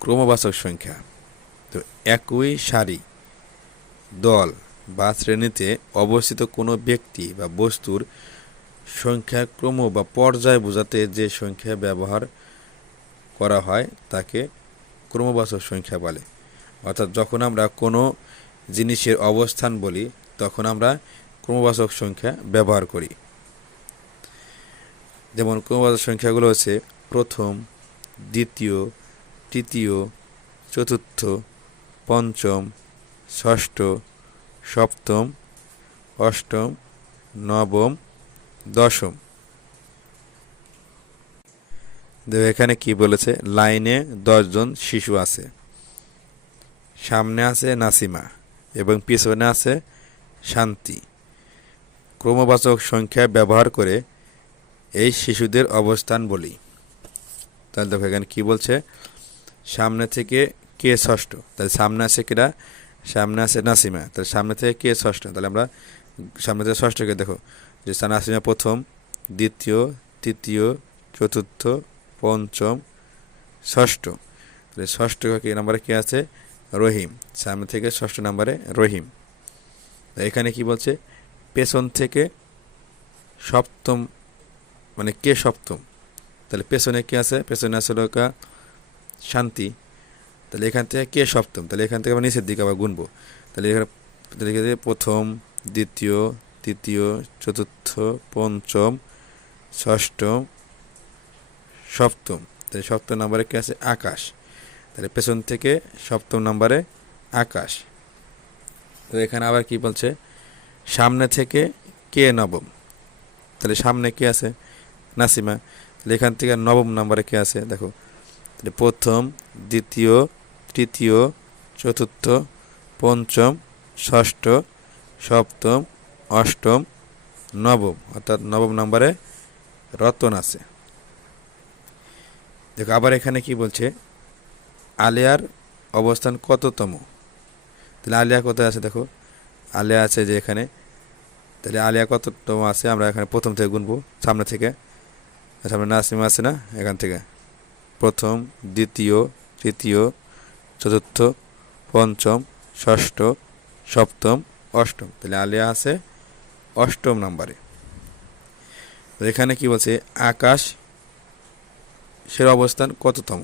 ক্রমবাচক সংখ্যা। তো একই সারি দল বা শ্রেণীতে অবস্থিত কোনো ব্যক্তি বা বস্তুর সংখ্যার ক্রম বা পর্যায় বোঝাতে যে সংখ্যা ব্যবহার করা হয় তাকে ক্রমবাচক সংখ্যা বলে। অর্থাৎ যখন আমরা কোনো জিনিসের অবস্থান বলি, তখন আমরা ক্রমবাচক সংখ্যা ব্যবহার করি। যেমন ক্রমবাচক সংখ্যাগুলো হচ্ছে প্রথম, দ্বিতীয় তৃতীয়, চতুর্থ, পঞ্চম, ষষ্ঠ, সপ্তম, অষ্টম, নবম, দশম। এখানে কি বলেছে? লাইনে দশজন শিশু আছে। সামনে আছে নাসিমা এবং পিছনে আছে শান্তি। ক্রমবাচক সংখ্যা ব্যবহার করে এই শিশুদের অবস্থান বলি। তাহলে দেখো, এখানে কি বলছে? সামনে থেকে কে ষষ্ঠ? তাহলে সামনে আছে কেটা সামনে আছে নাসিমা। তাহলে সামনে থেকে কে ষষ্ঠ? তাহলে আমরা সামনে থেকে ষষ্ঠকে দেখো। যে নাসিমা প্রথম, দ্বিতীয়, তৃতীয়, চতুর্থ, পঞ্চম, ষষ্ঠ। তাহলে ষষ্ঠ কে নাম্বারে কে আছে? রহিম। সামনে থেকে ষষ্ঠ নাম্বারে রহিম। এখানে কি বলছে? পেছন থেকে সপ্তম মানে কে সপ্তম? তাহলে পেছনে কে আছে? পেছনে আছে হলো কা শান্তি। তাহলে এখান থেকে কে সপ্তম? তাহলে এখান থেকে আবার নিচের দিকে আবার গুনবো। তাহলে এখানে প্রথম, দ্বিতীয়, তৃতীয়, চতুর্থ, পঞ্চম, ষষ্ঠম, সপ্তম। তাহলে সপ্তম নম্বরে কে আছে? আকাশ। তাহলে পেছন থেকে সপ্তম নম্বরে আকাশ। তো এখানে আবার কি বলছে? সামনে থেকে কে নবম? তাহলে সামনে কে আছে? নাসিমা। তাহলে এখান থেকে নবম নম্বরে কে আছে? দেখো। প্রথম, দ্বিতীয়, তৃতীয়, চতুর্থ, পঞ্চম, ষষ্ঠ, সপ্তম, অষ্টম, নবম। অর্থাৎ নবম নম্বরে রতন আছে। দেখো, আবার এখানে কি বলছে? আলিয়ার অবস্থান কততম? তাহলে আলিয়া কোথায় আছে দেখো? আলিয়া আছে যে এখানে। তাহলে আলিয়া কততম আছে? আমরা এখানে প্রথম থেকে গুনবো, সামনে থেকে। সামনে নাসিমা আছে না? এখান থেকে। প্রথম, দ্বিতীয়, তৃতীয়, চতুর্থ, পঞ্চম, ষষ্ঠ, সপ্তম, অষ্টম। তাহলে আলিয়া আছে অষ্টম নম্বরে। এখানে কি বলছে? আকাশ সের অবস্থান কততম?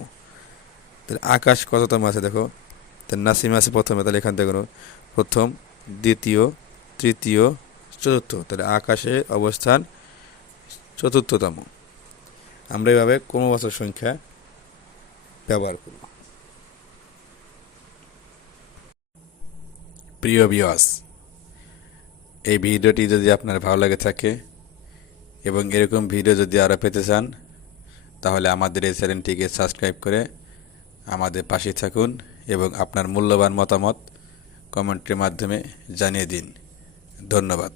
তাহলে আকাশ কততম আছে দেখো? তাহলে নাসিম আছে প্রথমে, তাহলে এখান থেকে প্রথম, দ্বিতীয়, তৃতীয়, চতুর্থ। তাহলে আকাশের অবস্থান চতুর্থতম। আমরা এভাবে কোনো বছর সংখ্যা ব্যবহার করুন। প্রিয় বিয়াস এই ভিডিওটি যদি আপনার ভালো লাগে থাকে এবং এরকম ভিডিও যদি আরও পেতে চান, তাহলে আমাদের এই চ্যানেলটিকে সাবস্ক্রাইব করে আমাদের পাশে থাকুন এবং আপনার মূল্যবান মতামত কমেন্টের মাধ্যমে জানিয়ে দিন। ধন্যবাদ।